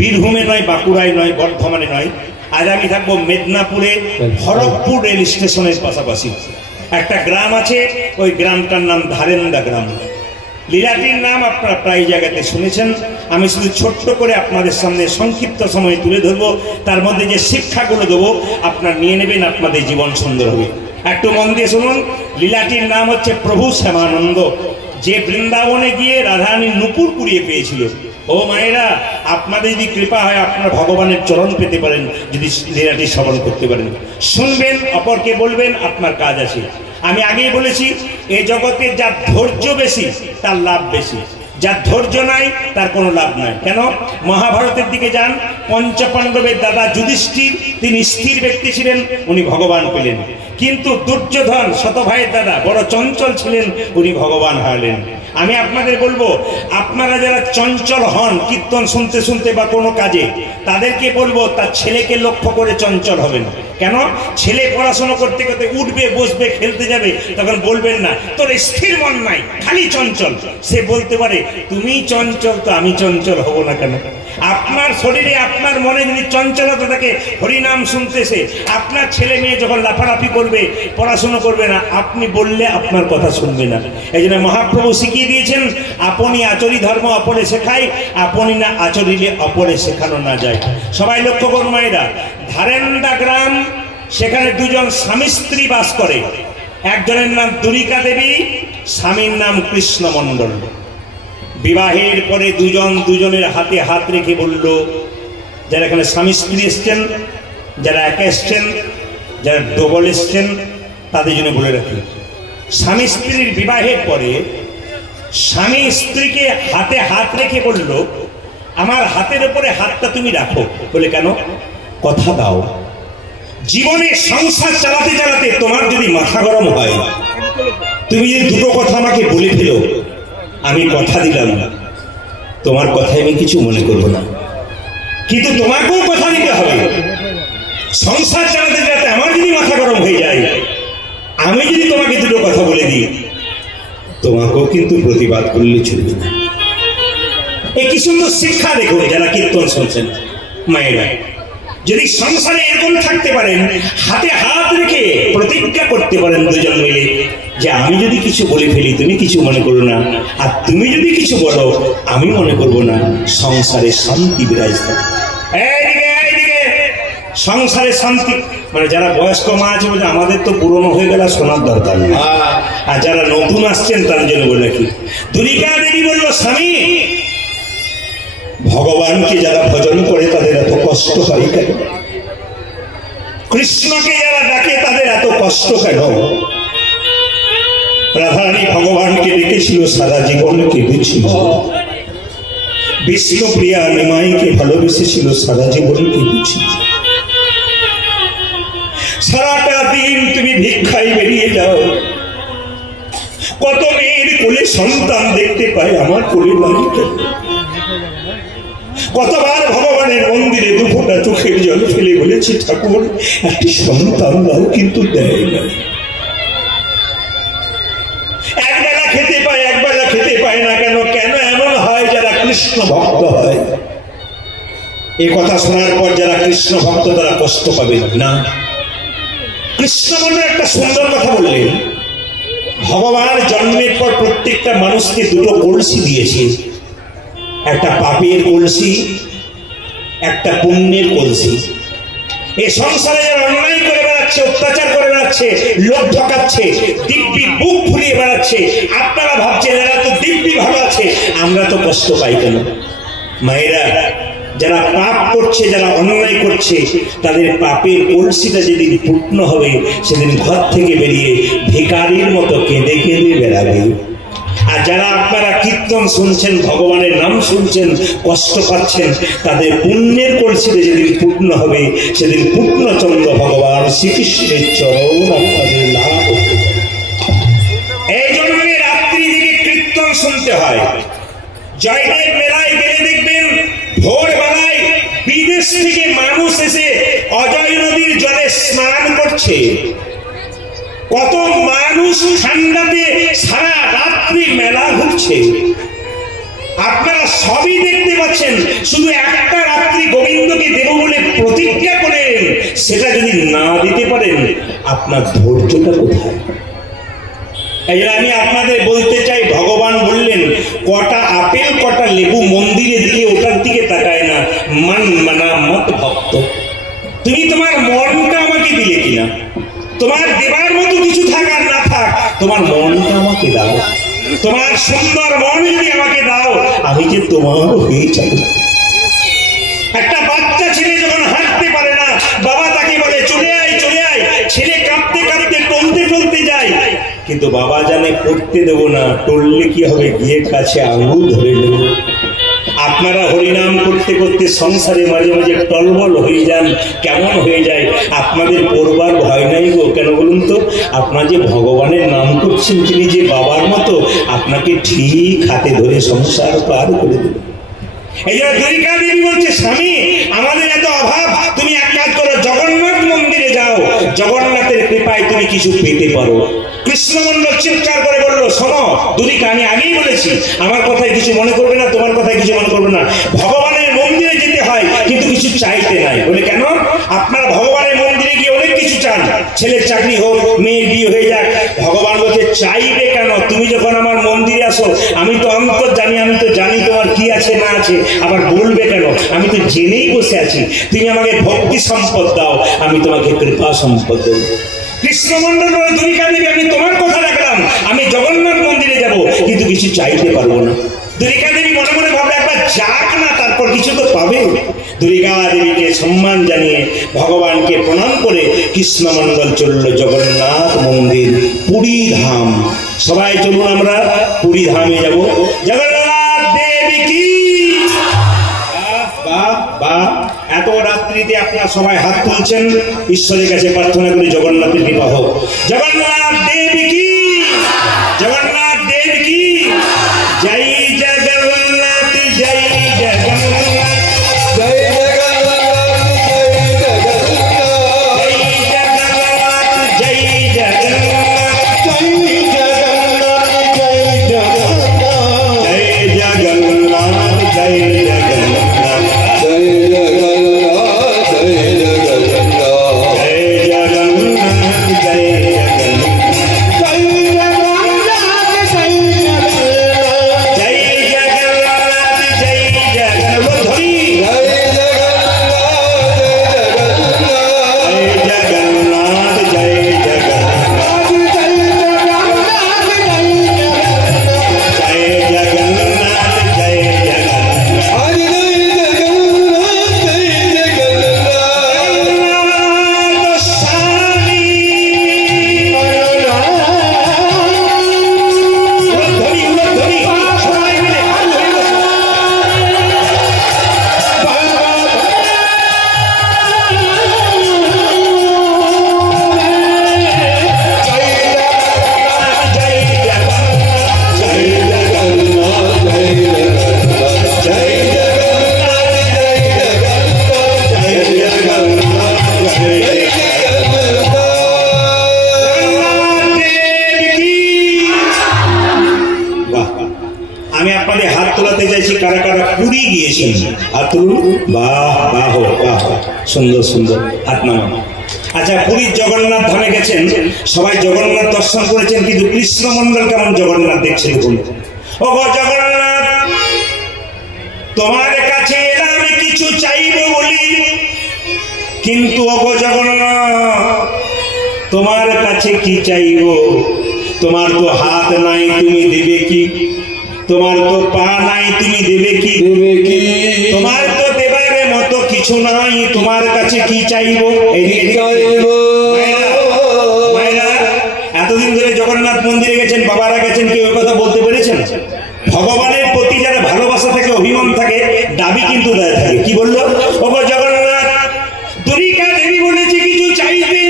বীরভূমে নয়, বাঁকুড়ায় নয়, বর্ধমানে নয়, আজ আমি থাকবো মেদিনীপুরে খড়গপুর রেল স্টেশনের পাশাপাশি একটা গ্রাম আছে, ওই গ্রামটার নাম ধারেন্দা গ্রাম। লীলাটির নাম আপনারা প্রায় জায়গাতে শুনেছেন। আমি শুধু ছোট্ট করে আপনাদের সামনে সংক্ষিপ্ত সময় তুলে ধরবো, তার মধ্যে যে শিক্ষাগুলো দেবো আপনারা নিয়ে নেবেন, আপনাদের জীবন সুন্দর হবে। একটু মন দিয়ে শুনুন। লীলাটির নাম হচ্ছে প্রভু শ্যামানন্দ, যে বৃন্দাবনে গিয়ে রাধারানীর নূপুর কুড়িয়ে পেয়েছিল। ও মায়েরা, আপনাদের যদি কৃপা হয় আপনারা ভগবানের চরণ পেতে পারেন যদি লীলাটি শ্রবণ করতে পারেন। শুনবেন, অপরকে বলবেন, আপনার কাজ আছে। আমি আগেই বলেছি, এ জগতে যার ধৈর্য বেশি তার লাভ বেশি, যার ধৈর্য নাই তার কোনো লাভ নাই। কেন? মহাভারতের দিকে যান, পঞ্চপাণ্ডবের দাদা যুধিষ্ঠির, তিনি স্থির ব্যক্তি ছিলেন, উনি ভগবান পেলেন। কিন্তু দুর্যোধন শত ভাইয়ের দাদা বড় চঞ্চল ছিলেন, উনি ভগবান হারালেন। আমি আপনাদের বলবো, আপনারা যারা চঞ্চল হন কীর্তন শুনতে শুনতে বা কোনো কাজে, তাদেরকে বলবো তার ছেলেকে লক্ষ্য করে চঞ্চল হবেন। কেন? ছেলে পড়াশোনা করতে করতে উঠবে, বসবে, খেলতে যাবে, তখন বলবেন না তোর স্থির মন নাই, খালি চঞ্চল। সে বলতে পারে তুমি চঞ্চল তো আমি চঞ্চল হব না কেন? আপনার শরীরে আপনার মনে যদি চঞ্চলতা থাকে, হরিনাম শুনতেছে, আপনার ছেলে মেয়ে যখন লাফালাফি করবে, পড়াশোনা করবে না, আপনি বললে আপনার কথা শুনবে না। এই জন্য মহাপ্রভু শিখিয়ে দিয়েছেন, আপনি আচরি ধর্ম অপরে শেখাই, আপনি না আচরিলে অপরে শেখানো না যায়। সবাই লক্ষ্য করুন মায়েরা, ধারেন্দা গ্রাম, সেখানে দুজন স্বামী স্ত্রী বাস করে। একজনের নাম দুরিকা দেবী, স্বামীর নাম কৃষ্ণ মণ্ডল। বিবাহের পরে দুজন দুজনের হাতে হাত রেখে বলল, যারা এখানে স্বামী স্ত্রী এসছেন, যারা একা এসছেন, যারা ডবল এসছেন, তাদের জন্য বলে রাখি, স্বামী স্ত্রীর বিবাহের পরে স্বামী স্ত্রীকে হাতে হাত রেখে বলল, আমার হাতের উপরে হাতটা তুমি রাখো। বলে কেন? কথা দাও, জীবনে সংসার চালাতে চালাতে তোমার যদি মাথা গরম হয়, তুমি যদি দুটো কথা আমাকে বলে ফেলো, আমি কথা দিলাম তোমার কথায় আমি কিছু মনে করবো না, কিন্তু তোমাকেও কথা দিতে হবে। সংসার চালাতে চালাতে আমার যদি মাথা গরম হয়ে যায়, আমি যদি তোমাকে দুটো কথা বলে দিই, তোমাকেও কিন্তু প্রতিবাদ করলে চলবে না। এই কি সুন্দর শিক্ষা দেখো যারা কীর্তন শুনছেন মায়েরা। যদি সংসারে এরকম থাকতে পারেন, হাতে হাত রেখে প্রতিজ্ঞা করতে পারেন দুজন মিলে যে আমি যদি কিছু বলে ফেলি তুমি কিছু মনে করো না, আর তুমি যদি কিছু বলো আমি মনে করবো না, সংসারে শান্তি বিরাজ থাকে। এইদিকে সংসারে শান্তি, মানে যারা বয়স্ক মা আছে বলে আমাদের তো পুরনো হয়ে গেল, শোনার দরকার নেই, আর যারা নতুন আসছেন তার জন্য বলে কি। দুরিকা দেবী বলল, স্বামী, ভগবানকে যারা ভজন করে তাদের এত কষ্ট হয় কেন? কৃষ্ণকে যারা ডাকে তাদের এত কষ্ট কেন? রাধারানী ভগবানকে ডেকেছিল, সারা জীবন কেঁদেছিল। বিষ্ণুপ্রিয়া নিমাইকে ভালোবেসেছিল, সারা জীবন কেঁদেছিল। সারাটা দিন তুমি ভিক্ষায় বেরিয়ে যাও, কত মেয়ের কোলে সন্তান দেখতে পায়, আমার কোলে নাই কেন? কতবার ভগবানের মন্দিরে দুফোঁটা চোখের জল ফেলে বলেছি, ঠাকুর একটি সন্তান দাও, কিন্তু দেয় না। একবেলা খেতে পায়, একবেলা খেতে পায় না কেন? কেন এমন হয় যারা কৃষ্ণ ভক্ত হয়? এই কথা শোনার পর যারা কৃষ্ণ ভক্ত তারা কষ্ট পাবে না। কৃষ্ণ মনে একটা সুন্দর কথা বললেন, ভগবান জন্মের পর প্রত্যেকটা মানুষকে দুটো কলসি দিয়েছে, একটা পাপের কলসি, একটা পুণ্যের কলসি। এই সংসারে যারা অন্যায় করে বেড়াচ্ছে, অত্যাচার করে বেড়াচ্ছে, লোক ঠকাচ্ছে, দিব্যি বুক ফুলিয়ে বেড়াচ্ছে, আপনারা ভাবছেন এরা তো দিব্যি ভালো আছে, আমরা তো কষ্ট পাই কেন? মায়েরা, যারা পাপ করছে, যারা অন্যায় করছে, তাদের পাপের কলসিটা যেদিন পূর্ণ হবে সেদিন ঘর থেকে বেরিয়ে ভিখারির মতো কেঁদে কেঁদে বেড়াবে। আর যারা আপনারা কীর্তন শুনছেন, ভগবানের নাম শুনছেন, কষ্ট পাচ্ছেন, তাদের পুণ্যের কলসিতে যেদিন পূর্ণ হবে সেদিন পূর্ণচন্দ্র ভগবান শ্রীকৃষ্ণের চরণ আপনাদের লাভ করতে হবে। এই জন্য রাত্রি দিকে কীর্তন শুনতে হয়। জয়দেব মেলায় গেলে দেখবেন ভোরবেলায় বিদেশ থেকে মানুষ এসে অজয় নদীর জলে স্নান করছে। কত মানুষ ঠান্ডাতে সারা রাত্রি মেলা ঘুরছে, আপনারা সবই দেখতে পাচ্ছেন। শুধু একটা রাত্রি না দিতে পারেন আপনার ধৈর্যটা কোথায়? এই আমি আপনাদের বলতে চাই, ভগবান বললেন কটা আপেল কটা লেবু মন্দিরে দিয়ে ওটার দিকে তাকায় না, মান মানা মত ভক্ত। তুমি তোমার মনটা আমাকে দিলে কিনা, তোমার দেবার মতো কিছু থাক আর না থাক, তোমার মনটা আমাকে দাও। তোমার সুন্দর মন যদি আমাকে দাও, আমি যে তোমার হয়ে যাবো। একটা বাচ্চা ছেলে যখন হাঁটতে পারে না, বাবা তাকে বলে চলে আয় চলে আয়, ছেলে কাঁদতে কাঁদতে টলতে টলতে যায়, কিন্তু বাবা জানে পড়তে দেবো না, টললে কি হবে, গিয়ে কাছে আঙুল ধরে নেব। আপনারা হরিনাম করতে করতে সংসারে মাঝে মাঝে টলবল হয়ে যান, কেমন হয়ে যায়, আপনাদের পড়বার ভয় নাই গো। কেন বলুন তো? আপনার যে ভগবানের নাম করছেন, তিনি যে বাবার মতো আপনাকে ঠিক হাতে ধরে সংসার পার করে দেবেন। এই জন্য দুর্গা দেবী বলছে, স্বামী আমাদের এত অভাব, তুমি এক কাজ করো, জগন্নাথ মন্দিরে যাও, জগন্নাথের কৃপায় তুমি কিছু পেতে পারো। কৃষ্ণমন্ডল চিৎকার করে বললো, শোনো দুর্গা, আমি আগেই বলেছি, আমার কথায় কিছু মনে করবে না, তোমার কথায় কিছু মনে করবে না। ভগবানের মন্দিরে যেতে হয় কিন্তু কিছু চাইতে নাই। বলে কেন? আপনার ভগবানের মন্দিরে গিয়ে অনেক কিছু চান, ছেলের চাকরি হোক, মেয়ের বিয়ে হয়ে যাক। ভগবান বলছে চাইবে কেন? তুমি যখন আমার মন্দিরে আসো, আমি তো অন্তর জানি, আমি তো জানি তোমার কি আছে না আছে, আবার বলবে কেন? আমি তো জেনেই বসে আছি। তুমি আমাকে ভক্তি সম্পদ দাও, আমি তোমাকে কৃপা সম্পদ দেব। কৃষ্ণমন্ডল বলে, দুর্গা দেবী আমি তোমার কথা রাখলাম, আমি জগন্নাথ মন্দিরে যাব কিন্তু কিছু চাইতে পারবো না। দুর্গা দেবী মনে মনে ভাবলে একবার যাক না, তারপর কিছু তো পাবে। দুর্গা দেবীকে সম্মান জানিয়ে ভগবানকে প্রণাম করে কৃষ্ণমন্ডল চলল জগন্নাথ মন্দির, পুরী ধাম। সবাই চলুন আমরা পুরী ধামে যাব। জগন্নাথ দেবী কি! এত রাত্রিতে আপনারা সবাই হাত তুলছেন, ঈশ্বরের কাছে প্রার্থনা করি জগন্নাথের কৃপা হোক। জগন্নাথ দেবী কি! জগন্নাথ দেবী কি! জয় জগন্নাথ, জয় জগন্নাথ, জয় জগন্নাথ, জয় জগন্নাথ, জয় জগন্নাথ, জয় জগন্নাথ, জয় সুন্দর সুন্দর হাত নামান। আচ্ছা, পুরীর জগন্নাথ ধামে গেছেন, সবাই জগন্নাথ দর্শন করেছেন, কিন্তু কৃষ্ণমন্ডল কেমন জগন্নাথ দেখছেন দেখুন। ও জগন্নাথ, তোমার কাছে আমি কিছু চাইব বলি, কিন্তু ও জগন্নাথ তোমার কাছে কি চাইব? তোমার তো হাত নাই, তুমি দেবে কি? তোমার তো পা নাই, তুমি দেবে কি? তোমার তো দেবার মতো কিছু নাই, তোমার কাছে কি চাইবো? এতদিন ধরে জগন্নাথ মন্দিরে গেছেন, বাবারা গেছেন, কেউ কথা বলতে পেরেছেন? ভগবানের প্রতি যারা ভালোবাসা থাকে, অভিমান থাকে, দাবি কিন্তু দেয় থাকে। কি বললো? ও জগন্নাথ, দুর্গা দেবী বলেছে কিছু চাইবে,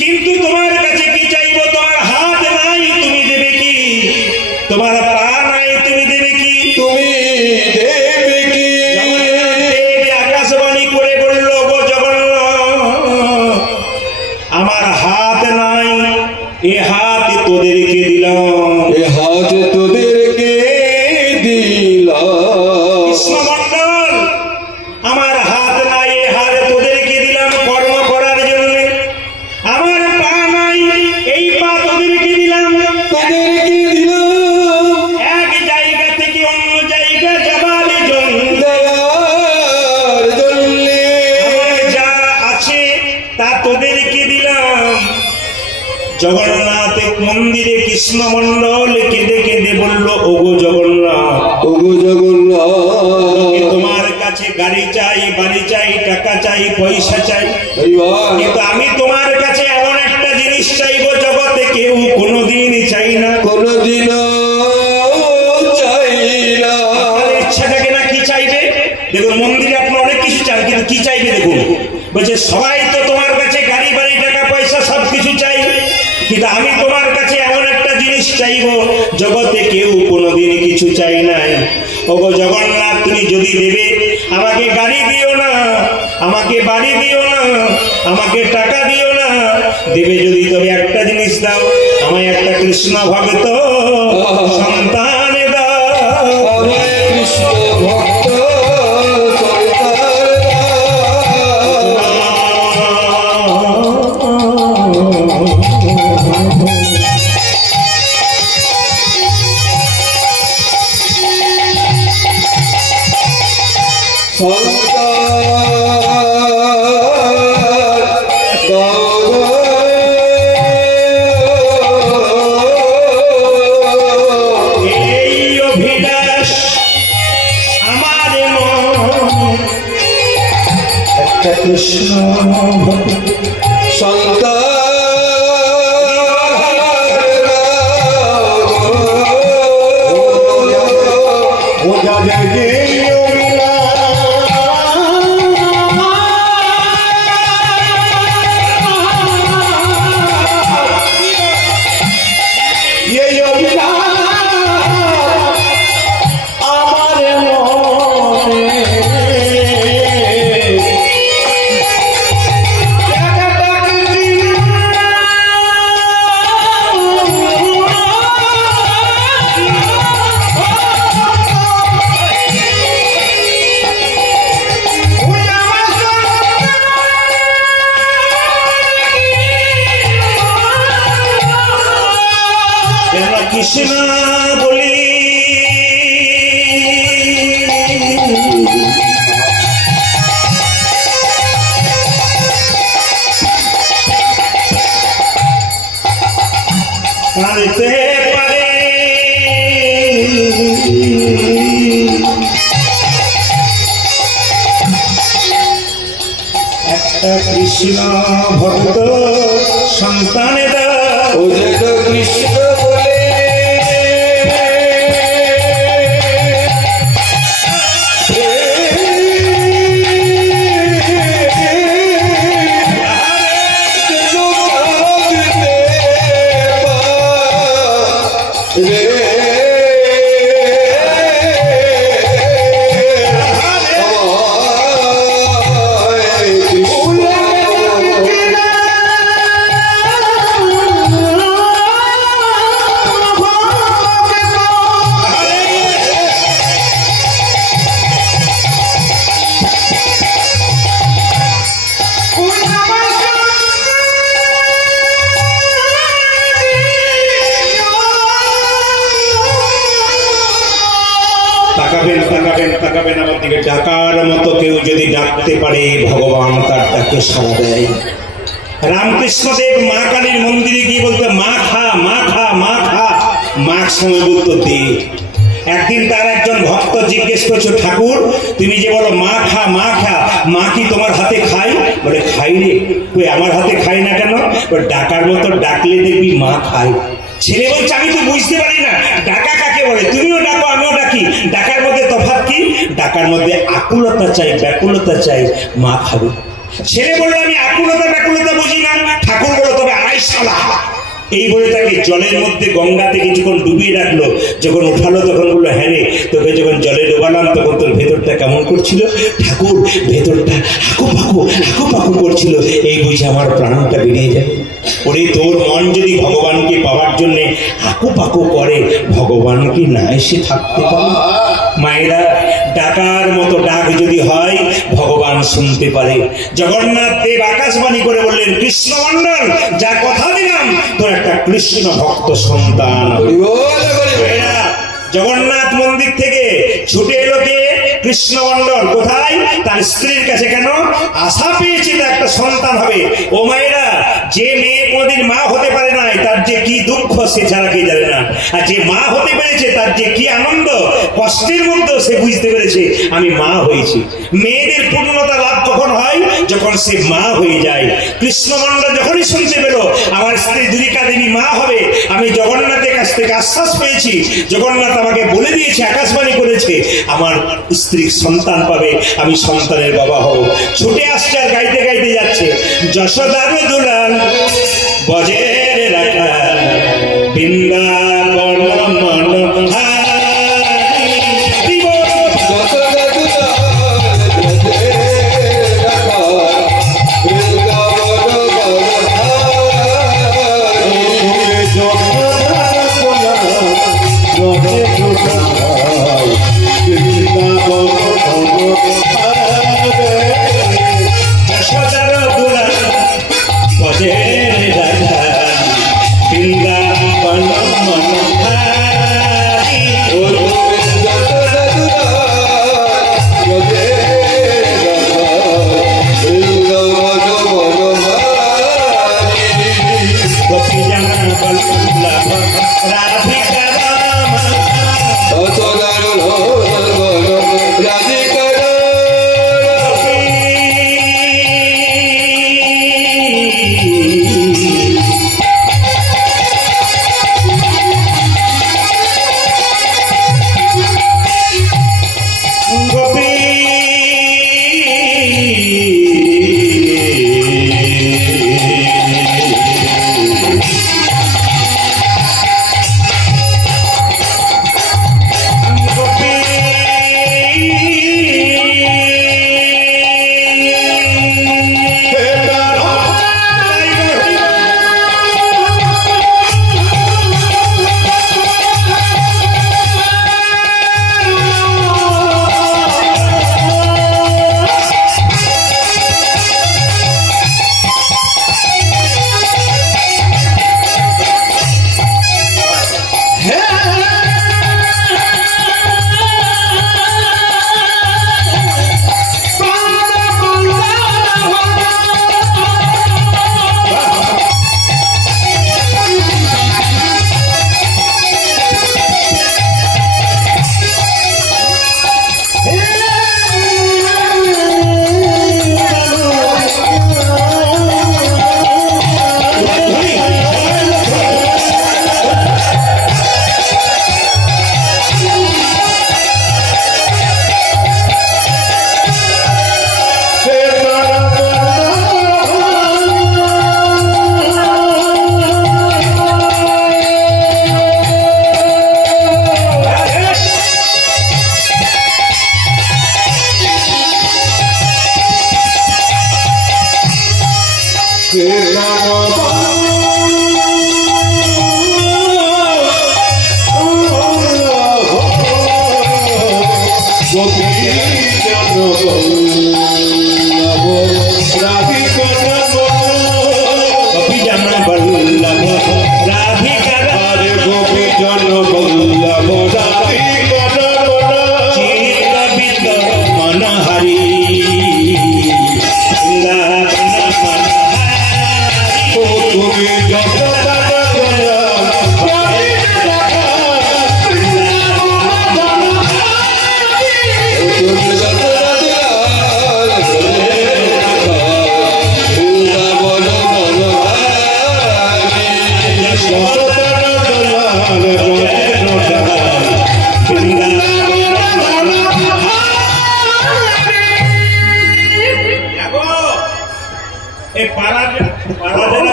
কিন্তু তোমার কাছে কি চাইবো? তোমার হাত নাই, তুমি দেবে কি? তোমার পা নাই, তুমি দেবে কি? তুমি দেবে কি? আকাশবাণী করে বলল, গো জগন্নাথ, আমার হাত নাই, এ হাত তোদেরকে দিলাম, এ হাত তোদেরকে দিলাম। কৃষ্ণমন্ডল, আমার হাত জগন্নাথ মন্দিরে কৃষ্ণ মন্ডল কেঁদে কেঁদে বলল, ওগো জগন্নাথ, ওগো জগন্নাথ, তোমার কাছে গাড়ি চাই, বাড়ি চাই, টাকা চাই, পয়সা চাই, কিন্তু আমি তোমার কাছে এমন একটা জিনিস চাইবো জগতে কেউ কোনোদিনই চাই না, কোনোদিনও চাই না। ইচ্ছা থাকে না কি চাইবে? দেখুন মন্দিরে আপনার অনেক কিছু চান, কিন্তু কি চাইবে দেখুন, বলছে সবাই তো তোমার কাছে গাড়ি বাড়ি টাকা পয়সা সব কিছু চাই, কিন্তু আমি তোমার কাছে এমন একটা জিনিস চাইবো জগতে কেউ কোনোদিন কিছু চাই নাই। ওগো জগন্নাথ, তুমি যদি দেবে, আমাকে গাড়ি দিও না, আমাকে বাড়ি দিও না, আমাকে টাকা দিও না, দেবে যদি তবে একটা জিনিস দাও, আমায় একটা কৃষ্ণ ভক্ত সন্তান দাও, আমায় কৃষ্ণ ভক্ত কৃষ্ণ সন্তান কৃষ্ণ বলি কাঁদতে পারে একটা কৃষ্ণ ভক্ত সন্তানের কৃষ্ণ বলে তাকাবেন আমার দিকে। ডাকার মতো কেউ যদি ডাকতে পারে ভগবান তার ডাকে সাড়া দেয়। রামকৃষ্ণদেব মা কালীর মন্দিরে গিয়ে বলতে মা খা মা খা মা খা, মার সময় বলতো দে। একদিন তার একজন ভক্ত জিজ্ঞেস করছো, ঠাকুর তুমি যে বলো মা খা মা খা, মা কি তোমার হাতে খাই? বলে খাই রে। কই আমার হাতে খাই না কেন? ডাকার মতো ডাকলে দেখবি মা খায়। ছেলে বলছে আমি তো বুঝতে পারি না ডাকা কাকে বলে, তুমিও ডাকো আমিও ডাকি, ডাকার মধ্যে তফাৎ কি? ডাকার মধ্যে আকুলতা চাই, ব্যাকুলতা চাই, মা খাবে। ছেলে বললো আমি আকুলতা ব্যাকুলতা বুঝি না। ঠাকুর বলো তবে আয় শালা। এই বলে তাকে জলের মধ্যে গঙ্গাতে কিছুক্ষণ ডুবিয়ে রাখলো। যখন উঠালো তখন বললো হ্যাঁ রে, তোকে যখন জলে ডোবালাম তখন তোর ভেতরটা কেমন করছিল? ঠাকুর ভেতরটা হাকু পাকু করছিল, এই বুঝে আমার প্রাণটা বেরিয়ে যায়। ওরে তোর মন যদি ভগবানকে পাওয়ার জন্য হাকু পাকু করে, ভগবান কি না এসে থাকতে পারে? মায়েরা ডাকার মতো ডাক যদি হয় ভগবান শুনতে পারে। জগন্নাথ দেব আকাশবাণী করে বললেন, কৃষ্ণ মন্ডল যা কথা দিলাম তোর একটা কৃষ্ণ ভক্ত সন্তান। জগন্নাথ মন্দির থেকে ছুটে এলো কে? কৃষ্ণ মন্ডল। কোথায়? তার স্ত্রীর কাছে। কেন? আশা পেয়েছে তার একটা সন্তান হবে। ও মায়েরা, যে মেয়ে কোনদিন মা হতে পারে না যে কি দুঃখ সে ছাড়া কে জানে না। আর যে মা হতে পেরেছে তার যে কি আনন্দ, কষ্টের মধ্যেও সে বুঝতে পেরেছে আমি মা হয়েছি। মেয়েদের পূর্ণতা লাভ কখন হয়? যখন সে মা হয়ে যায়। কৃষ্ণমন্ডল যখনই শুনতে পেল আমার স্ত্রী দুরিকা দেবী মা হবে, আমি জগন্নাথের কাছ থেকে আশ্বাস পেয়েছি, জগন্নাথ আমাকে বলে দিয়েছে, আকাশবাণী করেছে আমার স্ত্রী সন্তান পাবে, আমি সন্তানের বাবা হব। ছুটে আসছে আর গাইতে গাইতে যাচ্ছে, যশোদার দুলাল বজের রাখা বৃন্দাবন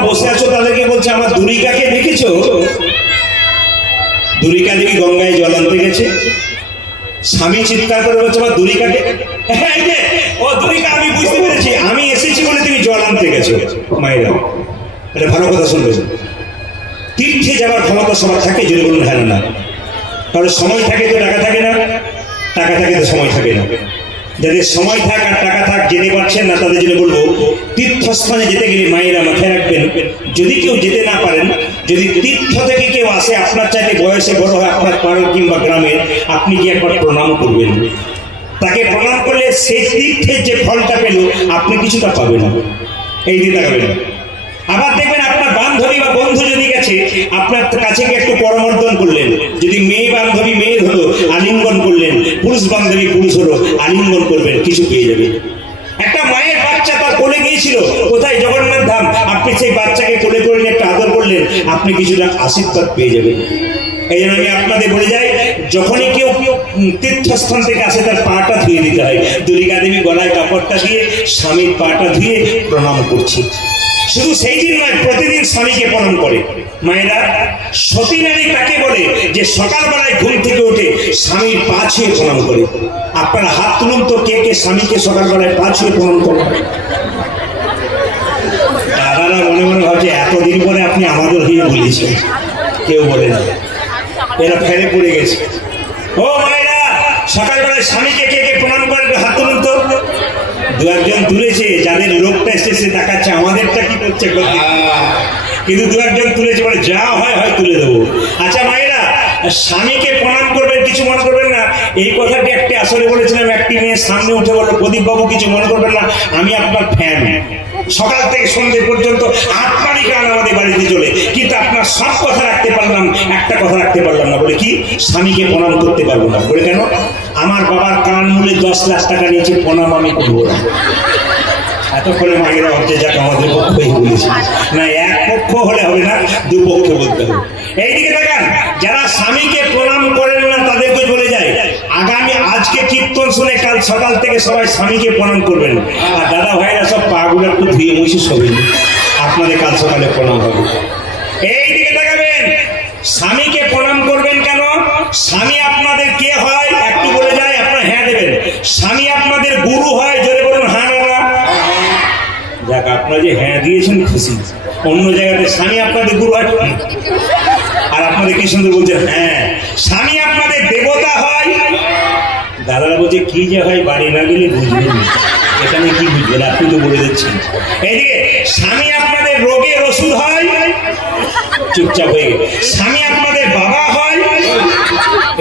বসে আছো তাদেরকে বলছে আমার দুরিকাকে দেখেছো? দুরিকা দেবী গঙ্গায় জল আনতে গেছে, স্বামী চিৎকার করে বলছে আমার দুরিকাকে, ও দুরিকা আমি বুঝতে পেরেছি আমি এসেছি বলে তুমি জল আনতে গেছো। মায়েরা এটা ভালো কথা শুনবে, তীর্থে যাওয়ার ক্ষমতা সবার থাকে, যদি বলুন হ্যাঁ না, কারণ সময় থাকে তো টাকা থাকে না, টাকা থাকে তো সময় থাকে না। যাদের সময় থাক আর টাকা থাক জেনে পাচ্ছেন না তাদের জন্য বলবো, তীর্থস্থানে যেতে গেলে মায়েরা মাথায় রাখবেন, যদি কেউ যেতে না পারেন, যদি তীর্থ থেকে কেউ আসে আপনার চাইতে বয়সে বড় হয় আপনার পাড়ার কিংবা গ্রামের, আপনি কি একবার প্রণাম করবেন। তাকে প্রণাম করলে সেই তীর্থের যে ফলটা পেল আপনি কিছুটা পাবেন, এই দিয়ে তাকাবেন। আবার দেখবেন আপনার বাম বান্ধবী বা বন্ধু যদি গেছে আপনার কাছে গিয়ে একটু করমর্দন করলেন, যদি মেয়ে বান্ধবী মেয়ের হলো আলিঙ্গন করলেন, পুরুষ বান্ধবী পুরুষ হলো আলিঙ্গন করবেন, কিছু পেয়ে যাবেন। একটা মায়ের বাচ্চা তার কোলে গিয়েছিল কোথায়, জগন্নাথ ধাম, আপনি সেই বাচ্চাকে কোলে করে নিয়ে একটা আদর করলেন, আপনি কিছুটা আশীর্বাদ পেয়ে যাবেন। এই জন্য আমি আপনাদের বলে যাই, যখনই কেউ তীর্থস্থান থেকে আসে তার পাটা ধুয়ে দিতে হয়। দুর্গা দেবী গলায় কাপড়টা দিয়ে স্বামীর পাটা ধুয়ে প্রণাম করছি। শুধু সেই দিন নয়, প্রতিদিন স্বামীকে প্রণাম করে। মায়েরা, সতী নারী তাকে বলে যে সকালবেলায় ঘুম থেকে উঠে স্বামীর পা ছুঁয়ে প্রণাম করে। আপনারা হাত তুলুন তো, কে কে স্বামীকে সকালবেলায় পা ছুঁয়ে প্রণাম করেন? দাদারা মনে মনে ভাবছে এতদিন পরে আপনি আমাদের হয়ে বলেছেন, কেউ বলে না, এরা ফেলে পড়ে গেছে। ও মায়েরা, সকালবেলায় স্বামীকে কে কে প্রণাম করে হাত তুলুন তো। দু একজন তুলেছে, যাদের লোকটা এসেছে দেখাচ্ছে আমাদেরটা কি করছে, কিন্তু দু একজন তুলেছে, বলে যা হয় হয় তুলে দেবো। আচ্ছা মায়েরা, স্বামীকে প্রণাম করবেন, কিছু মনে করবেন না। এই কথাটি একটি আসলে বলেছিলাম, একটি মেয়ের সামনে উঠে বললো, প্রদীপ বাবু কিছু মনে করবেন না, আমি আপনার ফ্যান, সকাল থেকে সন্ধ্যে পর্যন্ত আপনারই গান আমাদের বাড়িতে চলে, কিন্তু আপনার সব কথা রাখতে পারলাম, একটা কথা রাখতে পারলাম না। বলে কি? স্বামীকে প্রণাম করতে পারবো না। বলে কেন? আমার বাবার কান মূলে 10 লাখ টাকা নিয়েছে, প্রণাম আমি করবো না। এতক্ষণে মায়েরা হচ্ছে যাক আমাদের পক্ষই বলেছে না, এক পক্ষ হলে হবে না, দুপক্ষ বলতে হবে। এইদিকে দেখান, যারা স্বামীকে প্রণাম করেন না তাদেরকে বলে যায়, আগামী আজকে কীর্তন শুনে কাল সকাল থেকে সবাই স্বামীকে প্রণাম করবেন। আর দাদা ভাইরা সব পাগুলো একটু ধুয়ে মুছে শোবেন, আপনাদের কাল সকালে প্রণাম হবে। এইদিকে দেখাবেন, স্বামীকে প্রণাম করবেন কেন? স্বামী আপনাদের কে হয় একটু বলে যায়, আপনারা হ্যাঁ দেবেন। স্বামী আপনাদের গুরু হয়, জোরে বলুন হ্যাঁ না। যাক, আপনারা যে হ্যাঁ দিয়েছেন খুশি। অন্য জায়গাতে স্বামী আপনাদের গুরু হয়, আর আপনাদের কি সুন্দর বলছেন হ্যাঁ। স্বামী আপনাদের দেবতা হয়। দাদারা বলছে কি যে হয়, বাড়ি না গেলে বুঝবেন, এখানে কি বুঝবেন, আপনি তো বলে দিচ্ছেন। এদিকে স্বামী আপনাদের রোগের ওষুধ হয়, চুপচাপ হয়ে গেল। স্বামী আপনাদের বাবা হয়,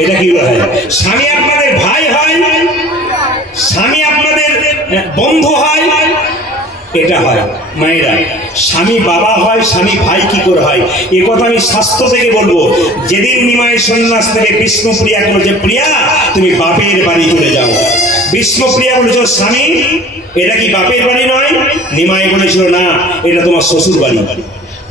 এটা কি হয়? স্বামী আপনাদের ভাই হয়, স্বামী আপনাদের বন্ধু হয়, এটা হয়। মায়েরা, স্বামী বাবা হয়, স্বামী ভাই কি করে হয়? এ কথা আমি শাস্ত্র থেকে বলবো। যেদিন নিমাই সন্ন্যাস থেকে বিষ্ণুপ্রিয়া বলেছে, প্রিয়া তুমি বাপের বাড়ি চলে যাও। বিষ্ণুপ্রিয়া বলেছিল, স্বামী এটা কি বাপের বাড়ি নয়? নিমাই বলেছিল, না, এটা তোমার শ্বশুর বাড়ি।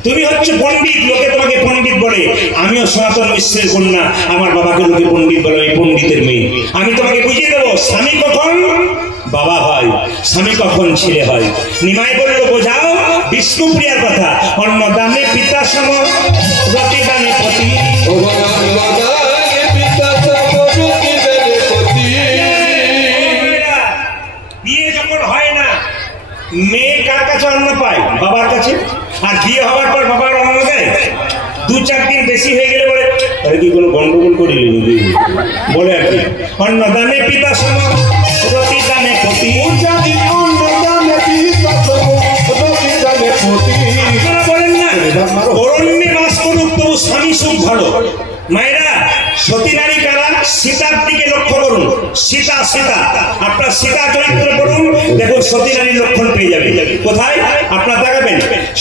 তুমি হচ্ছে পণ্ডিত, লোকে তোমাকে পণ্ডিত বলে, আমিও সনাতন মিশ্রের কন্যা, আমার বাবাকে লোকে পণ্ডিত বলে, আমি পণ্ডিতের মেয়ে। আমি তোমাকে বুঝিয়ে দেবো, স্বামী কখন বাবা হয়, স্বামী কখন ছেলে হয়। নিমাই বললো, বোঝাও বিষ্ণুপ্রিয়ার কথা। অন্নদানে পিতা সম, রতিদানে পতি। বিয়ে যখন হয় না, মেয়ে কার কাছে অন্ন পায়? বাবার কাছে। আর বিয়ে হওয়ার পর বাবার অন্ন দেয়। 2-4 দিন বেশি হয়ে গেলে বলে, আরে কি কোনো গন্ডগোল করিলি বলে আর কি। অন্নদানে পিতা সম, রতিদানে পতি। আপনারা বলেন না, অরণ্যে বাস করুক তবু স্বামী সুখ ভালো। মায়েরা, সতী নারী কারা? সীতার দিকে লক্ষ্য করুন। সীতা, সীতা, আপনার সীতা চরিত্র করুন, দেখুন সতী নারীর লক্ষণ পেয়ে যাবে। কোথায়? আপনার দেখাবেন,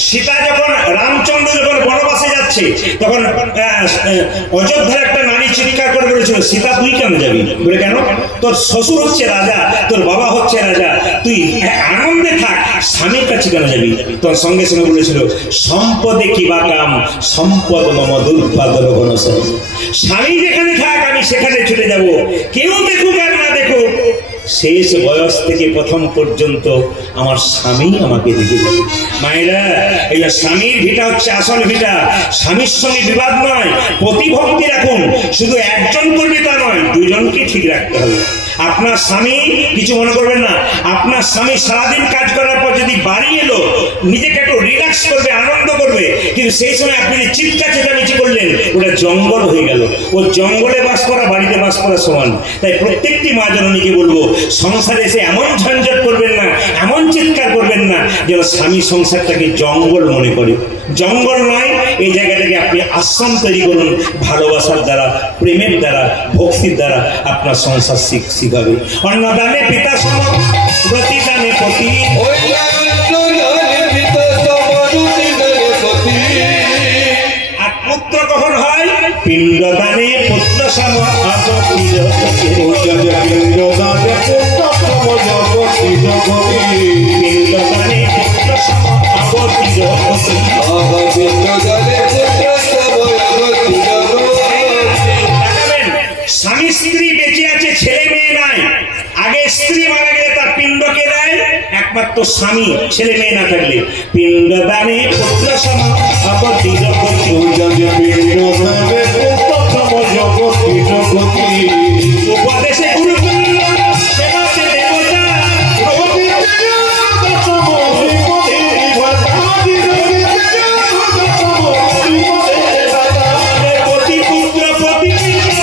সীতা যখন, রামচন্দ্র যখন বনবাসে যাচ্ছে, তখন অযোধ্যার একটা নারী চিৎকার করে বলেছিল, সীতা তুই কেন যাবি? বলে কেন? তোর শ্বশুর হচ্ছে রাজা, তোর বাবা হচ্ছে রাজা, তুই আনন্দে থাক, স্বামীর কাছে কেন যাবি? তোর সঙ্গে সঙ্গে বলেছিল, সম্পদে কিবা কাম, সম্পদ মম দুর্পাদন ঘনসর। স্বামী যেখানে থাক আমি সেখানে চলে যাব, কেউ দেখুক আর না দেখুক, শেষ বয়স থেকে প্রথম পর্যন্ত আমার স্বামী আমাকে দেখে। মায়েরা, এই স্বামীর ভিটা হচ্ছে আসল ভিটা। স্বামীর সঙ্গে বিবাদ নয়, প্রতিভক্তি রাখুন। শুধু একজন করবে তা নয়, দুজনকে ঠিক রাখতে হবে। আপনার স্বামী, কিছু মনে করবেন না, আপনার স্বামী সারাদিন কাজ করার পর যদি বাড়ি এলো, নিজেকে একটু রিল্যাক্স করবে, আনন্দ করবে, কিন্তু সেই সময় আপনি চিৎকার চেঁচামেচি করলেন, ওটা জঙ্গল হয়ে গেল। ও জঙ্গলে বাস করা বাড়িতে বাস করা সমান। তাই প্রত্যেকটি মা জননীকে বলবো, সংসারে এসে এমন ঝঞ্ঝট করবেন না, এমন চিৎকার করবেন না যেন স্বামী সংসারটাকে জঙ্গল মনে করে। জঙ্গল নয়, এই জায়গাটাকে আপনি আশ্রম তৈরি করুন। ভালোবাসার দ্বারা, প্রেমের দ্বারা, ভক্তির দ্বারা আপনার সংসার শিখাবে। অন্নদানে পিতা সম, প্রতিদানে পতি। পিণ্ডদানে পুত্র সম অবতীর পিণ্ডদানে পুত্র সম অবতীর পিণ্ডদানে পুত্র সম অবতীর পিণ্ডদানে পুত্র সম অবতীর। স্বামী স্ত্রী বেঁচে আছে, ছেলে মেয়ে নাই। আগে স্ত্রী মারা গেলে তার পিণ্ডকে দেয়, একমাত্র স্বামী ছেলে মেয়ে না থাকলে। পিণ্ডদানে পুত্র সম অবতীর উপদেশে গুরুকুল্য সেবাতে দেবতা প্রতিপুত্র প্রতিপিতা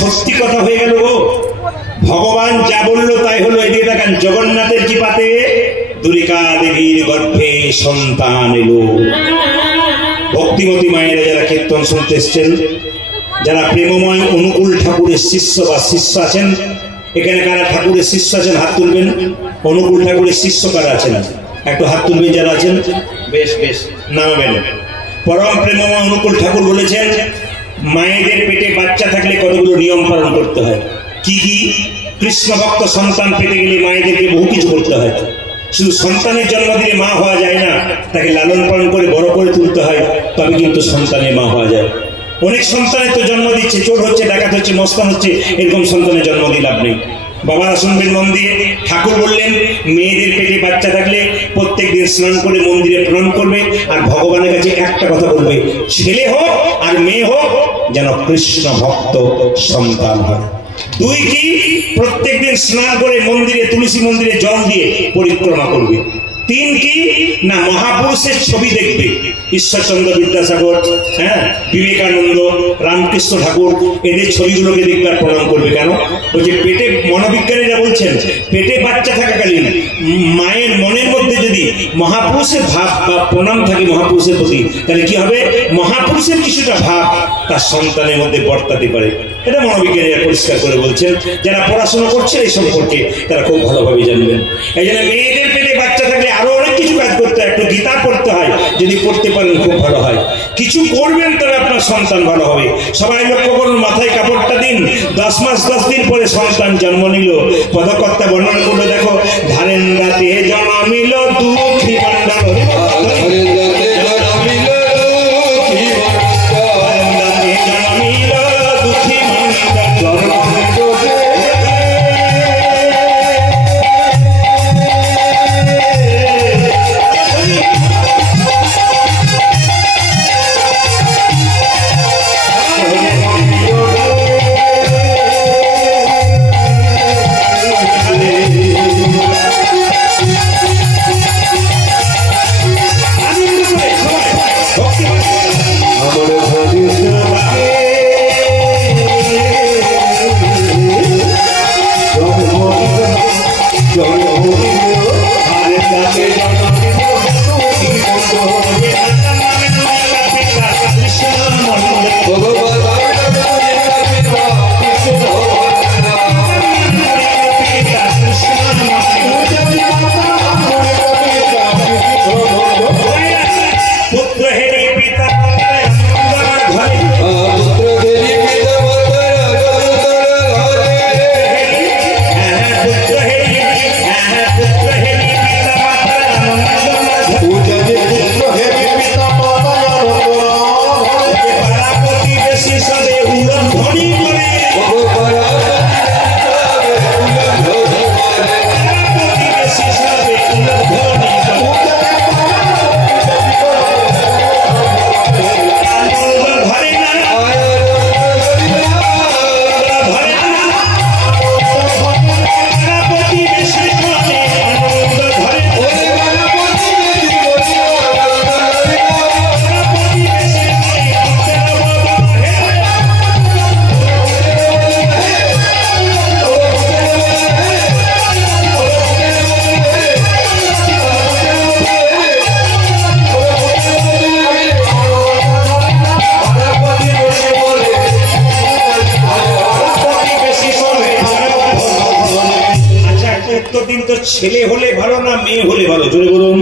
সত্যি কথা হয়ে গেল গো। ভগবান যা বললো তাই হলো। এদিকে দেখেন জগন্নাথের কৃপাতে দুর্গা দেবীর গর্ভে সন্তান এলো। ভক্তিমতী মায়েরা যারা কীর্তন শুনতে এসছেন, যারা প্রেমময় অনুকূল ঠাকুরের শিষ্য বা শিষ্য আছেন, এখানে কারা ঠাকুরের শিষ্য আছেন হাত তুলবেন। অনুকূল ঠাকুরের শিষ্য কারা আছেন একটু হাত তুলবেন যারা আছেন। বেশ বেশ নামাবেন। পরম প্রেমময় অনুকূল ঠাকুর বলেছেন মায়েদের পেটে বাচ্চা থাকলে কতগুলো নিয়ম পালন করতে হয়। কি কি? কৃষ্ণ ভক্ত সন্তান পেতে গেলে মায়েদেরকে বহু কিছু করতে হয়। শুধু সন্তানের জন্ম দিলে মা হওয়া যায় না, তাকে লালন পালন করে বড় করে তুলতে হয়, তবে কিন্তু সন্তানের মা হওয়া যায়। অনেক সন্তানের তো জন্ম দিচ্ছে, চোর হচ্ছে, ডাকাত হচ্ছে, মস্তান হচ্ছে, এরকম সন্তানের জন্ম দিয়ে লাভ নেই। বাবারা শুনবেন মন দিয়ে। ঠাকুর বললেন মেয়েদের পেটে বাচ্চা থাকলে প্রত্যেক দিন স্নান করে মন্দিরে প্রণাম করবে, আর ভগবানের কাছে একটা কথা বলবে, ছেলে হোক আর মেয়ে হোক যেন কৃষ্ণ ভক্ত সন্তান হয়। দুই কি? প্রত্যেক দিন স্নান করে মন্দিরে, তুলসী মন্দিরে জল দিয়ে পরিক্রমা করবে। তিন কি? না মহাপুরুষের ছবি দেখবে। ঈশ্বরচন্দ্র বিদ্যাসাগর, বিবেকানন্দ, রামকৃষ্ণ ঠাকুর, এদের ছবিগুলোকে দেখবে আর প্রণাম করবে। কেন? বলছে পেটে, মনোবিজ্ঞানীরা বলছেন পেটে বাচ্চা থাকাকালীন মায়ের মনের মধ্যে যদি মহাপুরুষের ভাব বা প্রণাম থাকে মহাপুরুষের প্রতি, তাহলে কি হবে? মহাপুরুষের কিছুটা ভাব তার সন্তানের মধ্যে বর্তাতে পারে। এটা মনোবিজ্ঞানীরা পরিষ্কার করে বলছেন। যারা পড়াশোনা করছে এই সম্পর্কে তারা খুব ভালোভাবে জানবেন। এই জন্য মেয়েদের পেটে বাচ্চা থাকলে আরো অনেক কিছু কাজ করতে হয়। একটু গীতা পড়তে হয়, যদি পড়তে পারেন খুব ভালো হয়। কিছু করবেন তবে আপনার সন্তান ভালো হবে। সবাই লক্ষ্য করুন, মাথায় কাপড়টা দিন। 10 মাস 10 দিন পরে সন্তান জন্ম নিল। পদকর্তা বর্ণনা করলো, দেখো ধারেন্দাতে জন্মিল দুঃখী ভান্ডার, তো ছেলে হলে ভালো না মেয়ে হলে ভালো, জোরে বলুন।